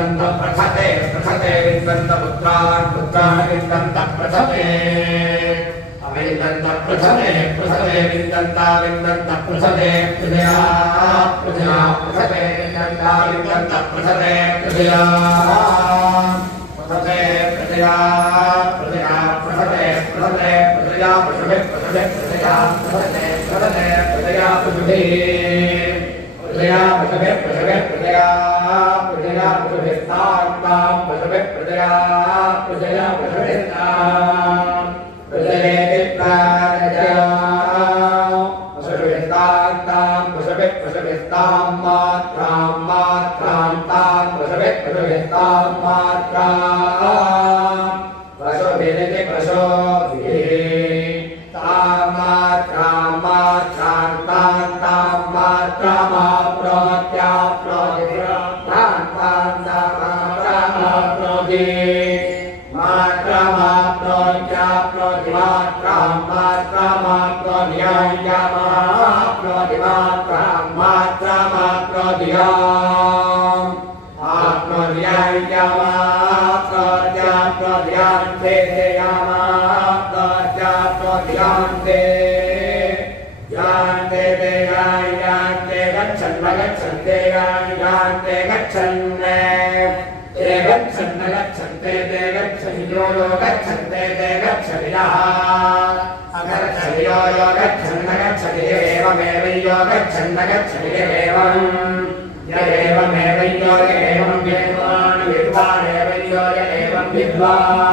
विन्दन्त प्रथते प्रथते विन्दन्त पुत्रान् पुत्रान् विन्दन्त प्रथते अविन्दन्त प्रथते प्रथते विन्दन्ता विन्दन्त प्रथते प्रजया प्रजया प्रथते विन्दन्ता विन्दन्त प्रथते प्रजया प्रथते प्रजया प्रजया प्रथते प्रथते प्रजया पशुभे प्रथते प्रजया प्रथते प्रथते प्रजया पशुभे प्रजया पशुभे प्रजया प्रजया पशुभे तां पशुभे प्रजया प्रजया पशुभे तां प्रजये विप्राजया पशुभे तां पशुभे पशुभे तां मात्रां मात्रां तां पशुभे पशुभे तां मात्रां पशुभिरिति पशुभिः तां मात्रां मात्रां तां तां मात्रामाप्नोत्याप्नोति तां तां तामाप्नोति मात्रामाप्नोत्याप्नोति मात्रां मात्रामाप्नोति यामाप्नोति मात्रां मात्रामाप्नोति याम् आप्नोति यामाप्नोत्याप्नोति यान्ते यामाप्नोत्याप्नोति यान्ते यान्ते ते यान्ते गच्छन् गच्छन्ते यान्ते गच्छन् ते गच्छन् गच्छन्ते ते गच्छन् यो गच्छन्ते ते गच्छन्यः अगच्छन् यो गच्छन् गच्छति एवमेव यो गच्छन् गच्छति एवम् य एवमेव यो एवं विद्वान् विद्वान् एव यो एवं विद्वान्